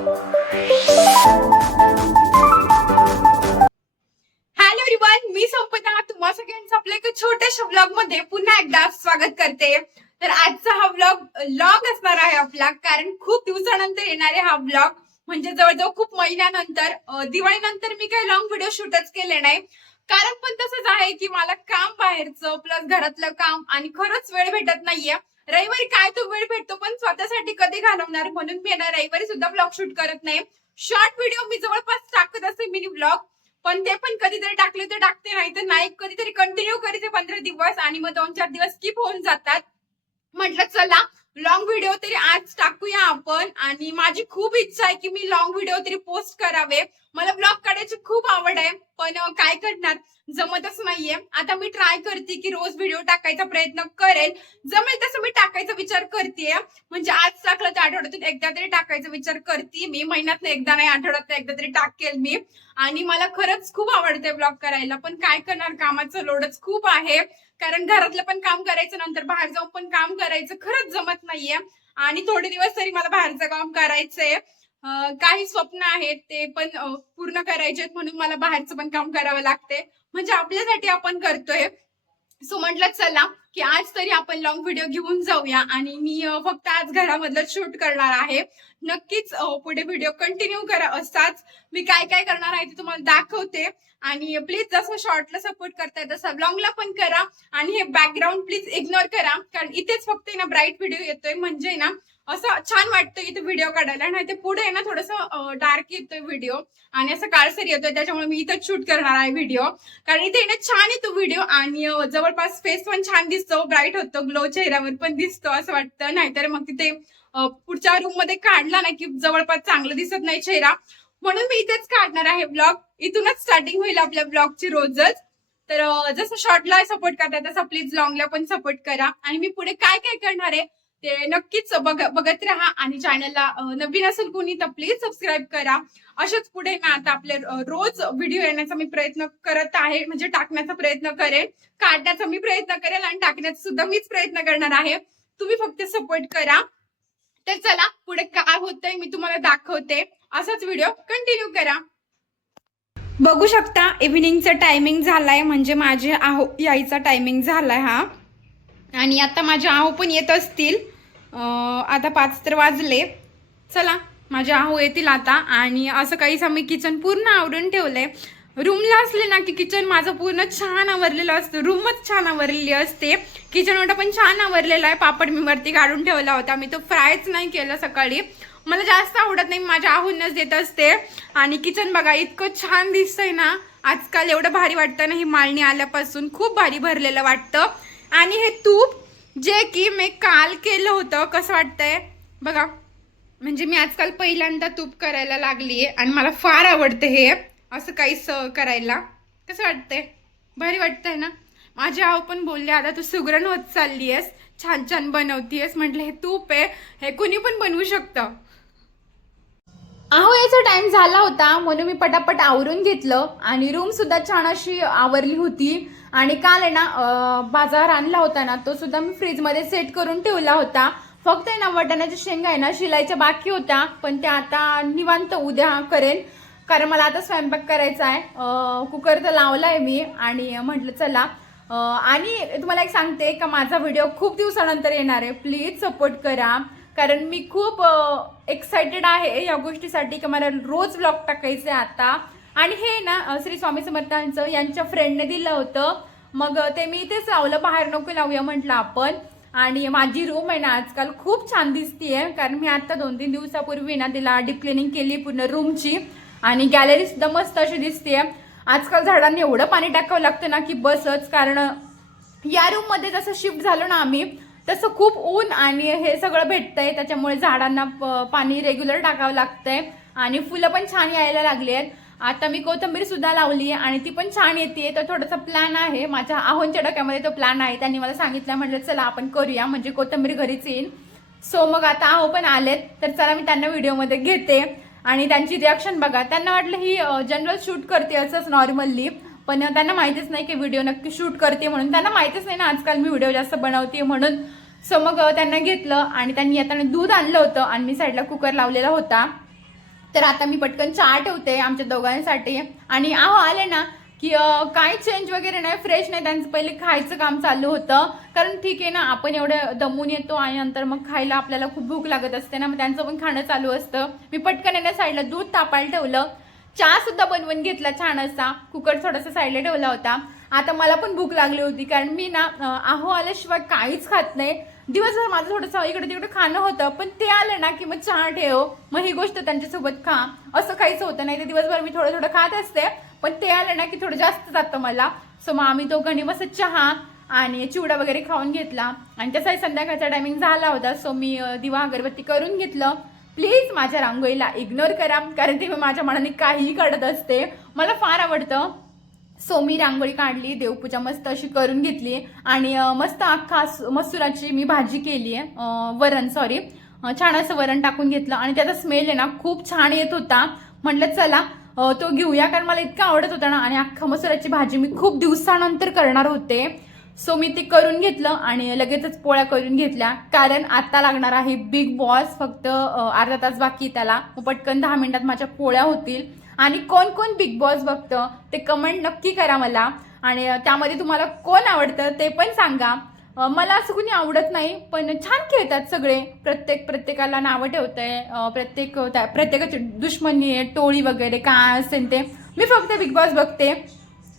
Hello everyone, मी संपदा तुम्हा सगळ्यांचं आपल्या एका छोट्याशा व्लॉग मध्ये पुन्हा एकदा स्वागत करते। तर आजचा हा व्लॉग असणार आहे आपला, कारण खूप दिवसानंतर येणारे हा व्लॉग म्हणजे जवळजवळ खूप महिन्यानंतर दिवाळीनंतर मी काही लॉंग व्हिडिओ शूटच केले नाही। कारण पण तसंच आहे की मला काम बाहेरचं प्लस घरातलं काम आणि खरंच वेळ भेटत नाहीये। रविवारी काय तो वेळ भेटतो, पण स्वतःसाठी कधी घालवणार, म्हणून मी रविवारी सुद्धा व्लॉग शूट करत नाही। शॉर्ट व्हिडिओ मी जवळपास टाकत असते, मिनी व्लॉग, पण ते पण कधीतरी टाकले तर टाकते, नाही तर नाही। कधीतरी कंटिन्यू करते 15 दिवस आणि मग 2-4 दिवस स्किप होऊन जातात। म्हटलं चला लॉंग व्हिडिओ तरी आज टाकूया आपण, आणि माझी खूप इच्छा आहे की मी लॉंग व्हिडिओ तरी पोस्ट करावे। मला ब्लॉग काढायची खूप आवड आहे, पण काय करणार, जमतच नाहीये। आता मी ट्राय करते की रोज व्हिडिओ टाकायचा प्रयत्न करेल, जमेल तसं मी टाकायचा विचार करतेय। म्हणजे आज टाकलं तर आठवड्यातून एकदा तरी टाकायचा विचार करते मी, महिन्यातनं एकदा नाही आठवड्यातनं एकदा तरी टाकेल मी। आणि मला खरंच खूप आवडते ब्लॉग करायला, पण काय करणार, कामाचं लोडच खूप आहे। कारण घरातलं पण काम करायचं, नंतर बाहेर जाऊन पण काम करायचं, खरंच जमत नाहीये। आणि थोडे दिवस तरी मला बाहेरचं काम करायचंय, काही स्वप्न आहेत ते पण पूर्ण करायचे, म्हणून मला बाहेरचं पण काम करावं लागते। म्हणजे आपल्यासाठी आपण करतोय। सो म्हटलं चला की आज तरी आपण लॉंग व्हिडिओ घेऊन जाऊया, आणि मी फक्त आज घरामधलं शूट करणार आहे। नक्कीच पुढे व्हिडिओ कंटिन्यू करा असाच। मी काय काय करणार आहे ते तुम्हाला दाखवते, आणि प्लीज जसं शॉर्टला सपोर्ट करताय तसं लॉंगला पण करा। आणि हे बॅकग्राऊंड प्लीज इग्नोर करा, कारण इथेच फक्त ना ब्राईट व्हिडिओ येतोय, म्हणजे ना असं छान वाटतं इथे व्हिडिओ काढायला, नाही ते पुढे ना थोडंसं डार्क येतोय व्हिडिओ आणि असं काळसर येतोय, त्याच्यामुळे मी इथंच शूट करणार आहे व्हिडिओ। कारण इथे ना छान येतो व्हिडिओ, आणि जवळपास फेस पण छान दिसतो, ब्राईट होतो, ग्लो चेहऱ्यावर पण दिसतो असं वाटतं। नाहीतर मग तिथे पुढच्या रूम मध्ये काढला ना की जवळपास चांगलं दिसत नाही चेहरा, म्हणून मी इथेच काढणार आहे ब्लॉग। इथूनच स्टार्टिंग होईल आपल्या ब्लॉगची रोजच। तर जसं शॉर्टला सपोर्ट करताय तसं प्लीज लॉंगला पण सपोर्ट करा, आणि मी पुढे काय काय करणार आहे ते नक्कीच बघत राहा। आणि चॅनलला नवीन असेल कोणी तर प्लीज सबस्क्राईब करा। अशाच पुढे ना आता आपले रोज व्हिडिओ येण्याचा मी प्रयत्न करत आहे, म्हणजे टाकण्याचा प्रयत्न करेल, काढण्याचा मी प्रयत्न करेल, आणि टाकण्याचा सुद्धा मीच प्रयत्न करणार आहे। तुम्ही फक्त सपोर्ट करा। तर चला पुढे काय होतंय मी तुम्हाला दाखवते, असाच व्हिडिओ कंटिन्यू करा। बघू शकता इव्हिनिंगचा टायमिंग झालाय, म्हणजे माझे आहो यायचा टायमिंग झालाय हा। आणि आता माझे आहो पण येत असतील, आता 5 तर वाजले। चला माझे आहो येतील आता, आणि असं काहीच आम्ही किचन पूर्ण आवरून ठेवलंय। रूमला असले ना की किचन माझं पूर्ण छान आवरलेलं असतं, रूमच छान आवरलेली असते। किचन ओटा पण छान आवरलेला आहे, पापड मी वरती काढून ठेवला होता, मी तो फ्रायच नाही केला सकाळी, मला जास्त आवडत नाही, माझ्या आहूनच देत असते। आणि किचन बघा इतकं छान दिसतंय ना, आजकाल एवढं भारी वाटतं ना, ही माळणी आल्यापासून खूप भारी भरलेलं वाटतं। आणि हे तूप जे की मी काल केलं होतं, कसं वाटतंय बघा, म्हणजे मी आजकाल पहिल्यांदा तूप करायला लागलीये, आणि मला फार आवडतं हे असं काहीच करायला। कसं वाटतंय, भारी वाटतंय ना। माझे आहो पण बोलले आता तू सुगरण होत चाललीयस, छान छान बनवतीयस। म्हटलं हे तूप आहे, हे कुणी पण बनवू शकतं। आहो याचा टाइम झाला होता, म्हणून मी पटापट आवरून घेतलं, आणि रूम सुद्धा छान अशी आवरली होती। आणि काल आहे ना बाजार आणला होता ना, तो सुद्धा मी फ्रीज मध्ये सेट करून ठेवला होता। फक्त आहे ना वाटाण्याच्या शेंगा आहे ना शिलायच्या बाकी होत्या, पण त्या आता निवांत उद्या करेन, कारण मला आता स्वयंपाक करायचा आहे। कुकर तर लावलाय मी, आणि म्हटलं चला। आणि तुम्हाला एक सांगते का माझा व्हिडिओ खूप दिवसानंतर येणार आहे, प्लीज सपोर्ट करा, कारण मी खूप एक्साइटेड आहे या गोष्टीसाठी की मला रोज व्लॉग टाकायचे आता। आणि हे ना श्री स्वामी समर्थांचं यांच्या फ्रेंडने दिलं होतं, मग ते मी इथेच लावलं, बाहेर नको लावूया म्हटलं आपण। आणि माझी रूम आहे ना आजकाल खूप छान दिसतीये, कारण मी आता 2-3 दिवसापूर्वी ना तिला डीप क्लिनिंग केली पूर्ण रूमची, आणि गॅलरी सुद्धा मस्त अशी दिसतेय। आजकाल झाडांना एवढं पाणी टाकावं लागतं ना की बसच, कारण या रूम मध्ये जसं शिफ्ट झालो ना आम्ही तसं खूप ऊन आणि हे सगळं भेटतंय, त्याच्यामुळे झाडांना पाणी रेग्युलर टाकावं लागतंय, आणि फुलं पण छान यायला लागली आहेत। आता मी कोथिंबीर सुद्धा लावली आहे, आणि ती पण छान येते। तर थोडासा प्लॅन आहे माझ्या आहोंच्या डोक्यामध्ये, तो प्लॅन आहे, त्यांनी मला सांगितलं, म्हटलं चला आपण करूया, म्हणजे कोथिंबीर घरीच येईल। सो मग आता आहो पण आलेत, तर चला मी त्यांना व्हिडिओमध्ये घेते, आणि त्यांची रिॲक्शन बघा। त्यांना वाटलं ही जनरल शूट करते असंच नॉर्मली, पण त्यांना माहितीच नाही की व्हिडिओ नक्की शूट करते म्हणून, त्यांना माहितीच नाही ना आजकाल मी व्हिडिओ जास्त बनवते म्हणून। सो मग त्यांना घेतलं, आणि त्यांनी येताना दूध आणलं होतं, आणि मी साईडला कुकर लावलेला होता, तर आता मी पटकन चहा ठेवते आमच्या दोघांसाठी. आणि आहो आले ना की काही चेंज वगैरे नाही, फ्रेश नाही, त्यांचं पहिले खायचं काम चालू होतं. कारण ठीक आहे ना, आपण एवढं दमून येतो आणि नंतर मग खायला आपल्याला खूप भूक लागत असते ना, मग त्यांचं पण खाणं चालू असतं. मी पटकन येण्या साईडला दूध तापायला ठेवलं, चहा सुद्धा बनवून घेतला छान असा, कुकर थोडासा साईडला ठेवला होता. आता मला पण भूक लागली होती, कारण मी ना आहो आल्याशिवाय काहीच खात नाही. दिवसभर माझं थोडंसं इकडे तिकडे खाणं होतं, पण ते आलं ना की मग चहा ठेव, मग ही गोष्ट त्यांच्यासोबत खा, असं काहीच होतं नाही. ते दिवसभर मी थोडं थोडं खात असते, पण ते आलं ना की थोडं जास्त जातं मला. सो मग आम्ही दोघांनी मस्त चहा आणि चिवडा वगैरे खाऊन घेतला. आणि तसाही संध्याकाळचा टायमिंग झाला होता, सो मी दिवा अगरबत्ती करून घेतलं. प्लीज माझ्या रांगोळीला इग्नोर करा, कारण ते मी माझ्या मनाने काहीही काढत असते, मला फार आवडतं. सो मी रांगोळी काढली, देवपूजा मस्त अशी करून घेतली आणि मस्त अख्खा मसुराची मी भाजी केली आहे, वरण सॉरी, छान असं वरण टाकून घेतलं. आणि त्याचा स्मेल आहे ना खूप छान येत होता. म्हटलं चला तो घेऊया, कारण मला इतकं आवडत होता ना. आणि अख्खा मसुराची भाजी मी खूप दिवसानंतर करणार होते, सो मी ते करून घेतलं आणि लगेचच पोळ्या करून घेतल्या. कारण आता लागणार आहे बिग बॉस, फक्त अर्धा तास बाकी त्याला, पटकन 10 मिनिटात माझ्या पोळ्या होतील. आणि कोण कोण बिग बॉस बघतं ते कमेंट नक्की करा मला, आणि त्यामध्ये तुम्हाला कोण आवडतं ते पण सांगा. मला असं कुणी आवडत नाही, पण छान खेळतात सगळे, प्रत्येकाला नावं ठेवतंय, प्रत्येकाची दुश्मनी आहे, टोळी वगैरे काय असेल ते. मी फक्त बिग बॉस बघते,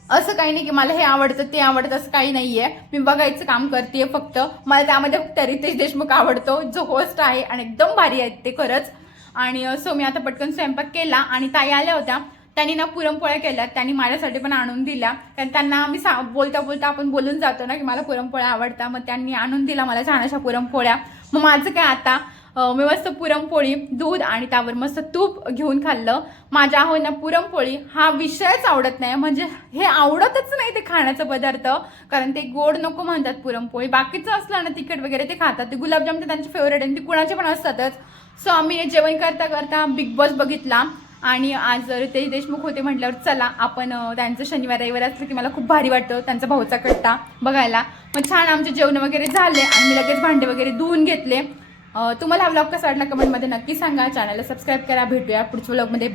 असं काही नाही की मला हे आवडतं ते आवडतं, असं काही नाहीये. मी बघायचं काम करते फक्त. मला त्यामध्ये फक्त रितेश देशमुख आवडतो, जो होस्ट आहे, आणि एकदम भारी आहेत ते खरंच. आणि सो मी आता पटकन स्वयंपाक केला आणि ताई आल्या होत्या, त्यांनी ना पुरणपोळ्या केल्या, त्यांनी माझ्यासाठी पण आणून दिल्या. कारण त्यांना मी बोलता बोलता आपण बोलून जातो ना की मला पुरणपोळ्या आवडतात, मग त्यांनी आणून दिला मला छान अशा पुरणपोळ्या. मग माझं काय आता मी मस्त पुरणपोळी, दूध आणि त्यावर मस्त तूप घेऊन खाल्लं. माझ्या आहो ना पुरणपोळी हा विषयच आवडत नाही, म्हणजे हे आवडतच नाही ते खाण्याचा पदार्थ, कारण ते गोड नको म्हणतात पुरणपोळी. बाकीचं असलं ना तिखट वगैरे ते खातात, ते गुलाबजाम ते त्यांचे फेवरेट आहे, ते कुणाचे पण असतातच. सो आम्ही जेवण करता करता बिग बॉस बघितला. आणि आज रितेश देशमुख होते म्हटल्यावर चला आपण त्यांचं शनिवार रविवार असलं की मला खूप भारी वाटतं त्यांचा भाऊचा कट्टा बघायला. मग छान आमचे जेवण वगैरे झाले आणि मी लगेच भांडे वगैरे धुवून घेतले. तुम्हाला हा व्लॉग कसा वाटला कमेंटमध्ये नक्की सांगा. चॅनलला सबस्क्राईब करा. भेटूया पुढच्या व्लॉगमध्ये.